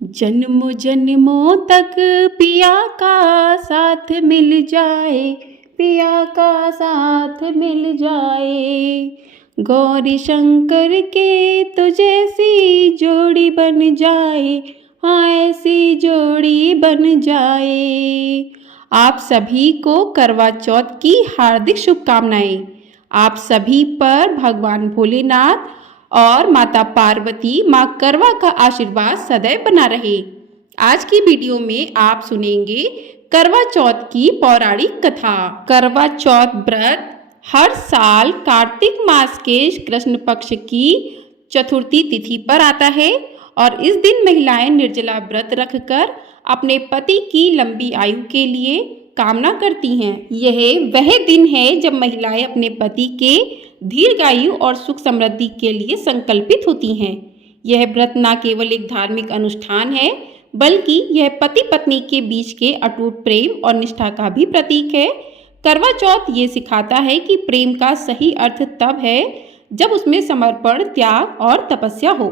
जन्मों जन्मों तक पिया का साथ मिल जाए, पिया का साथ मिल जाए। गौरी शंकर के तो जैसी जोड़ी बन जाए, हाँ ऐसी जोड़ी बन जाए। आप सभी को करवा चौथ की हार्दिक शुभकामनाएं। आप सभी पर भगवान भोलेनाथ और माता पार्वती माँ करवा का आशीर्वाद सदैव बना रहे। आज की वीडियो में आप सुनेंगे करवा चौथ की पौराणिक कथा। करवा चौथ व्रत हर साल कार्तिक मास के कृष्ण पक्ष की चतुर्थी तिथि पर आता है और इस दिन महिलाएं निर्जला व्रत रखकर अपने पति की लंबी आयु के लिए कामना करती हैं। यह वह दिन है जब महिलाएं अपने पति के दीर्घायु और सुख समृद्धि के लिए संकल्पित होती हैं। यह व्रत न केवल एक धार्मिक अनुष्ठान है, बल्कि यह पति पत्नी के बीच के अटूट प्रेम और निष्ठा का भी प्रतीक है। करवा चौथ ये सिखाता है कि प्रेम का सही अर्थ तब है जब उसमें समर्पण, त्याग और तपस्या हो।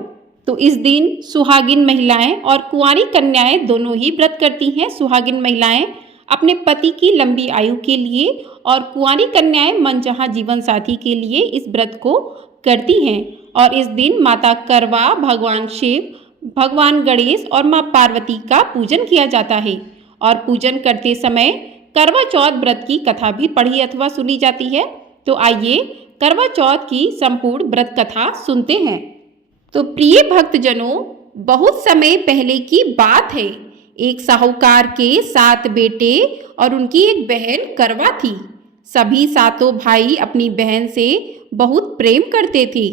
तो इस दिन सुहागिन महिलाएं और कुंवारी कन्याएं दोनों ही व्रत करती हैं। सुहागिन महिलाएं अपने पति की लंबी आयु के लिए और कुंवारी कन्याएं मनचाहा जीवन साथी के लिए इस व्रत को करती हैं। और इस दिन माता करवा, भगवान शिव, भगवान गणेश और माँ पार्वती का पूजन किया जाता है। और पूजन करते समय करवा चौथ व्रत की कथा भी पढ़ी अथवा सुनी जाती है। तो आइए करवा चौथ की संपूर्ण व्रत कथा सुनते हैं। तो प्रिय भक्तजनों, बहुत समय पहले की बात है। एक साहूकार के 7 बेटे और उनकी एक बहन करवा थी। सभी सातों भाई अपनी बहन से बहुत प्रेम करते थे,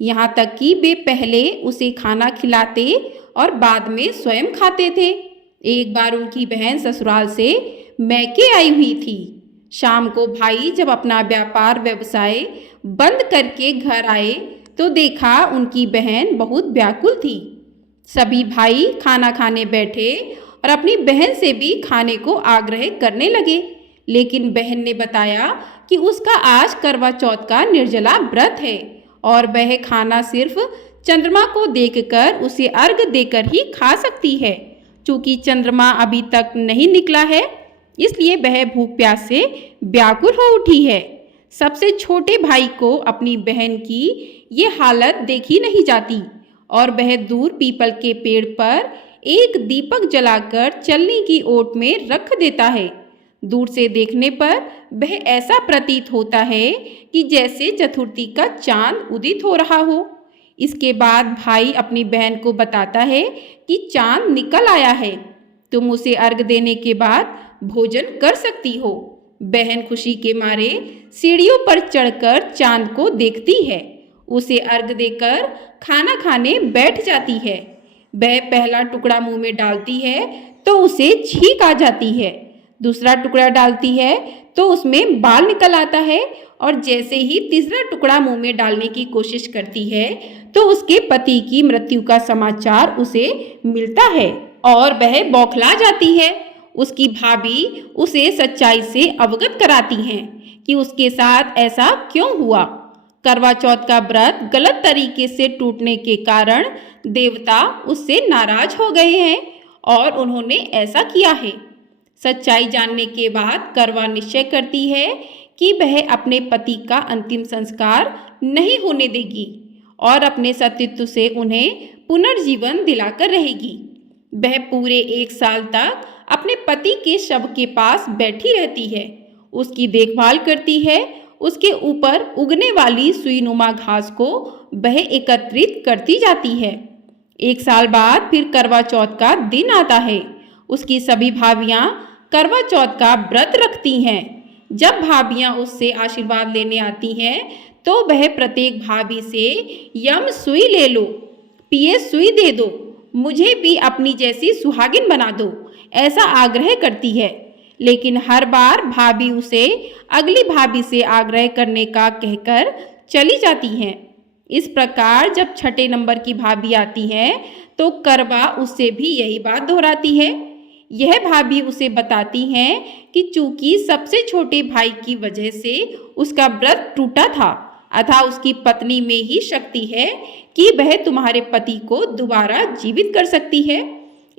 यहाँ तक कि वे पहले उसे खाना खिलाते और बाद में स्वयं खाते थे। एक बार उनकी बहन ससुराल से मैके आई हुई थी। शाम को भाई जब अपना व्यापार व्यवसाय बंद करके घर आए तो देखा उनकी बहन बहुत व्याकुल थी। सभी भाई खाना खाने बैठे और अपनी बहन से भी खाने को आग्रह करने लगे, लेकिन बहन ने बताया कि उसका आज करवा चौथ का निर्जला व्रत है और वह खाना सिर्फ चंद्रमा को देखकर उसे अर्घ देकर ही खा सकती है। चूँकि चंद्रमा अभी तक नहीं निकला है, इसलिए वह भूख प्यास से व्याकुल हो उठी है। सबसे छोटे भाई को अपनी बहन की ये हालत देखी नहीं जाती और वह दूर पीपल के पेड़ पर एक दीपक जलाकर चलनी की ओट में रख देता है। दूर से देखने पर वह ऐसा प्रतीत होता है कि जैसे चतुर्थी का चांद उदित हो रहा हो। इसके बाद भाई अपनी बहन को बताता है कि चांद निकल आया है, तुम उसे अर्घ देने के बाद भोजन कर सकती हो। बहन खुशी के मारे सीढ़ियों पर चढ़कर चांद को देखती है, उसे अर्घ देकर खाना खाने बैठ जाती है। वह पहला टुकड़ा मुंह में डालती है तो उसे छींक आ जाती है, दूसरा टुकड़ा डालती है तो उसमें बाल निकल आता है और जैसे ही तीसरा टुकड़ा मुंह में डालने की कोशिश करती है तो उसके पति की मृत्यु का समाचार उसे मिलता है और वह बौखला जाती है। उसकी भाभी उसे सच्चाई से अवगत कराती हैं कि उसके साथ ऐसा क्यों हुआ। करवा चौथ का व्रत गलत तरीके से टूटने के कारण देवता उससे नाराज हो गए हैं और उन्होंने ऐसा किया है। सच्चाई जानने के बाद करवा निश्चय करती है कि वह अपने पति का अंतिम संस्कार नहीं होने देगी और अपने सतीत्व से उन्हें पुनर्जीवन दिलाकर रहेगी। वह पूरे 1 साल तक अपने पति के शव के पास बैठी रहती है, उसकी देखभाल करती है, उसके ऊपर उगने वाली सुईनुमा घास को वह एकत्रित करती जाती है। 1 साल बाद फिर करवा चौथ का दिन आता है। उसकी सभी भाभियाँ करवा चौथ का व्रत रखती हैं। जब भाभियाँ उससे आशीर्वाद लेने आती हैं तो वह प्रत्येक भाभी से यम सुई ले लो, पिए सुई दे दो, मुझे भी अपनी जैसी सुहागिन बना दो, ऐसा आग्रह करती है। लेकिन हर बार भाभी उसे अगली भाभी से आग्रह करने का कहकर चली जाती हैं। इस प्रकार जब 6ठे नंबर की भाभी आती है तो करवा उससे भी यही बात दोहराती है। यह भाभी उसे बताती हैं कि चूंकि सबसे छोटे भाई की वजह से उसका व्रत टूटा था, अतः उसकी पत्नी में ही शक्ति है कि वह तुम्हारे पति को दोबारा जीवित कर सकती है।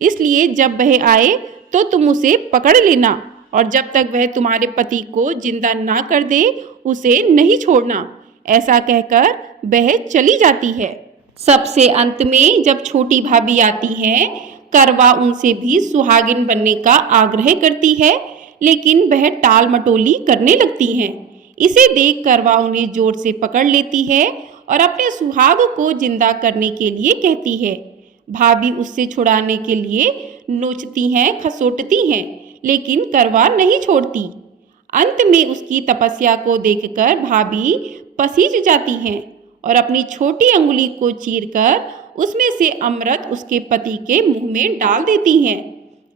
इसलिए जब वह आए तो तुम उसे पकड़ लेना और जब तक वह तुम्हारे पति को जिंदा ना कर दे उसे नहीं छोड़ना। ऐसा कहकर वह चली जाती है। सबसे अंत में जब छोटी भाभी आती है, करवा उनसे भी सुहागिन बनने का आग्रह करती है, लेकिन वह टाल मटोली करने लगती हैं। इसे देख करवा उन्हें जोर से पकड़ लेती है और अपने सुहाग को जिंदा करने के लिए कहती है। भाभी उससे छुड़ाने के लिए नोचती हैं, खसोटती हैं, लेकिन करवा नहीं छोड़ती। अंत में उसकी तपस्या को देखकर भाभी पसीज जाती हैं और अपनी छोटी अंगुली को चीरकर उसमें से अमृत उसके पति के मुंह में डाल देती हैं।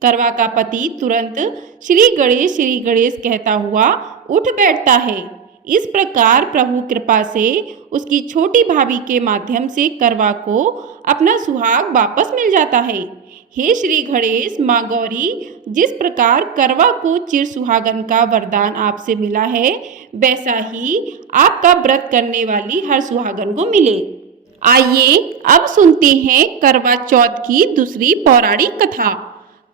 करवा का पति तुरंत श्री गणेश कहता हुआ उठ बैठता है। इस प्रकार प्रभु कृपा से उसकी छोटी भाभी के माध्यम से करवा को अपना सुहाग वापस मिल जाता है। हे श्री गणेश, माँ गौरी, जिस प्रकार करवा को चिर सुहागन का वरदान आपसे मिला है, वैसा ही आपका व्रत करने वाली हर सुहागन को मिले। आइए अब सुनते हैं करवा चौथ की दूसरी पौराणिक कथा।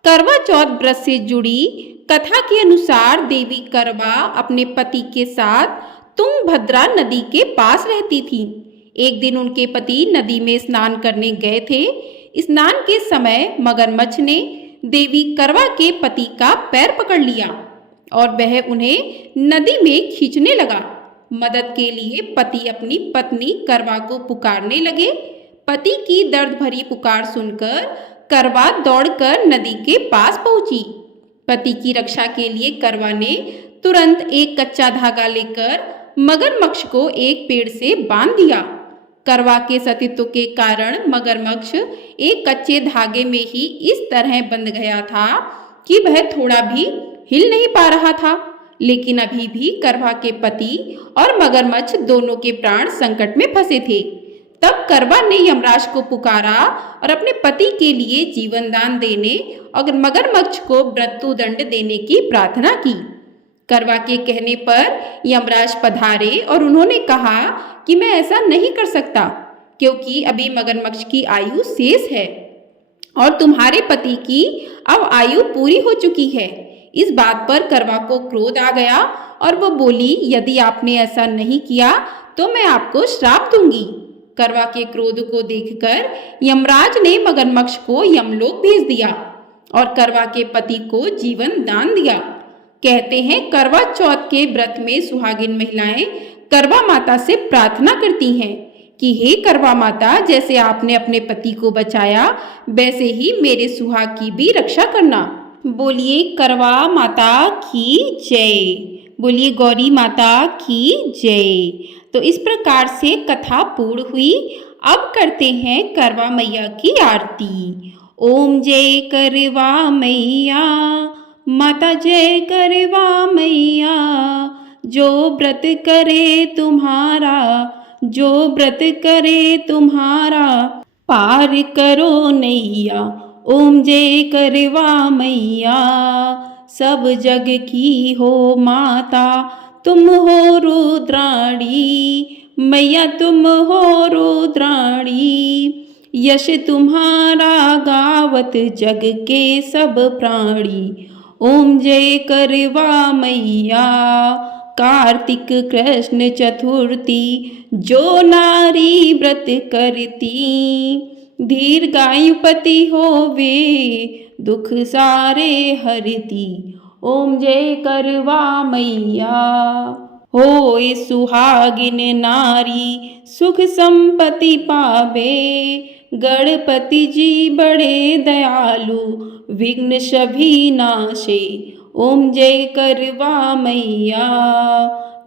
करवा चौथ व्रत से जुड़ी कथा के अनुसार देवी करवा अपने पति के साथ तुंगभद्रा नदी के पास रहती थी। एक दिन उनके पति नदी में स्नान करने गए थे। स्नान के समय मगरमच्छ ने देवी करवा के पति का पैर पकड़ लिया और वह उन्हें नदी में खींचने लगा। मदद के लिए पति अपनी पत्नी करवा को पुकारने लगे। पति की दर्द भरी पुकार सुनकर करवा दौड़कर नदी के पास पहुंची। पति की रक्षा के लिए करवा ने तुरंत एक कच्चा धागा लेकर मगरमच्छ को एक पेड़ से बांध दिया। करवा के सतीत्व के कारण मगरमच्छ एक कच्चे धागे में ही इस तरह बंध गया था कि वह थोड़ा भी हिल नहीं पा रहा था। लेकिन अभी भी करवा के पति और मगरमच्छ दोनों के प्राण संकट में फंसे थे। तब करवा ने यमराज को पुकारा और अपने पति के लिए जीवन दान देने और मगरमच्छ को मृत्युदंड देने की प्रार्थना की। करवा के कहने पर यमराज पधारे और उन्होंने कहा कि मैं ऐसा नहीं कर सकता, क्योंकि अभी मगरमच्छ की आयु शेष है और तुम्हारे पति की अब आयु पूरी हो चुकी है। इस बात पर करवा को क्रोध आ गया और वो बोली, यदि आपने ऐसा नहीं किया तो मैं आपको श्राप दूंगी। करवा के क्रोध को देखकर यमराज ने मगरमच्छ को यमलोक भेज दिया और करवा के पति को जीवन दान दिया। कहते हैं करवा चौथ के व्रत में सुहागिन महिलाएं करवा माता से प्रार्थना करती हैं कि हे करवा माता, जैसे आपने अपने पति को बचाया वैसे ही मेरे सुहाग की भी रक्षा करना। बोलिए करवा माता की जय, बोलिए गौरी माता की जय। तो इस प्रकार से कथा पूर्ण हुई। अब करते हैं करवा मैया की आरती। ओम जय करवा मैया, माता जय करवा मैया, जो व्रत करे तुम्हारा, जो व्रत करे तुम्हारा, पार करो नैया। ओम जय करवा मैया, सब जग की हो माता, तुम हो रुद्राणी, मैया तुम हो रुद्राणी। यश तुम्हारा गावत जग के सब प्राणी। ओम जय करवा मैया, कार्तिक कृष्ण चतुर्थी, जो नारी व्रत करती, दीर्घायुपति होवे, दुख सारे हरती। ओम जय करवा मैया। होए सुहागिन नारी, सुख संपत्ति पावे, गणपति जी बड़े दयालु, विघ्न सभी नाशे। ओम जय करवा मैया,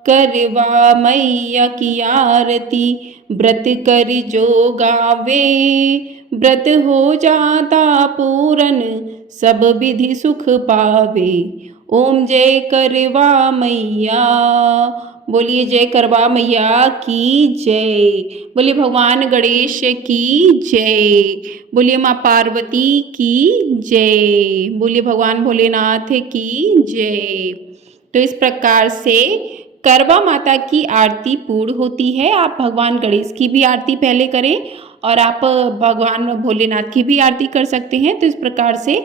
करवा मैया की आरती, व्रत कर जो गावे, व्रत हो जाता पूरन, सब विधि सुख पावे। ओम जय करवा मैया। बोलिए जय करवा मैया की जय। बोलिए भगवान गणेश की जय। बोलिए माँ पार्वती की जय। बोलिए भगवान भोलेनाथ की जय। तो इस प्रकार से करवा माता की आरती पूर्ण होती है। आप भगवान गणेश की भी आरती पहले करें और आप भगवान भोलेनाथ की भी आरती कर सकते हैं। तो इस प्रकार से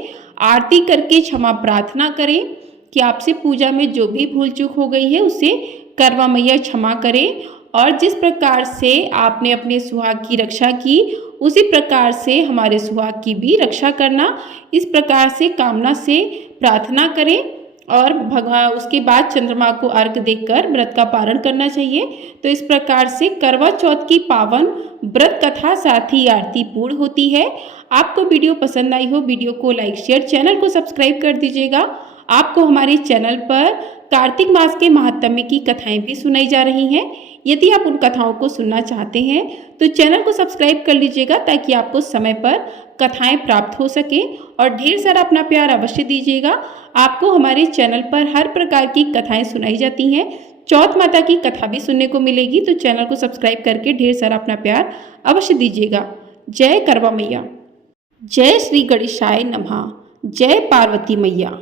आरती करके क्षमा प्रार्थना करें कि आपसे पूजा में जो भी भूल चूक हो गई है उसे करवा मैया क्षमा करें। और जिस प्रकार से आपने अपने सुहाग की रक्षा की उसी प्रकार से हमारे सुहाग की भी रक्षा करना, इस प्रकार से कामना से प्रार्थना करें। और भगवान उसके बाद चंद्रमा को अर्घ देकर व्रत का पारण करना चाहिए। तो इस प्रकार से करवा चौथ की पावन व्रत कथा साथ ही आरती पूर्ण होती है। आपको वीडियो पसंद आई हो, वीडियो को लाइक शेयर, चैनल को सब्सक्राइब कर दीजिएगा। आपको हमारे चैनल पर कार्तिक मास के महात्म्य की कथाएं भी सुनाई जा रही हैं। यदि आप उन कथाओं को सुनना चाहते हैं तो चैनल को सब्सक्राइब कर लीजिएगा ताकि आपको समय पर कथाएं प्राप्त हो सके। और ढेर सारा अपना प्यार अवश्य दीजिएगा। आपको हमारे चैनल पर हर प्रकार की कथाएं सुनाई जाती हैं। चौथ माता की कथा भी सुनने को मिलेगी। तो चैनल को सब्सक्राइब करके ढेर सारा अपना प्यार अवश्य दीजिएगा। जय करवा मैया, जय श्री गणेशाय नमः, जय पार्वती मैया।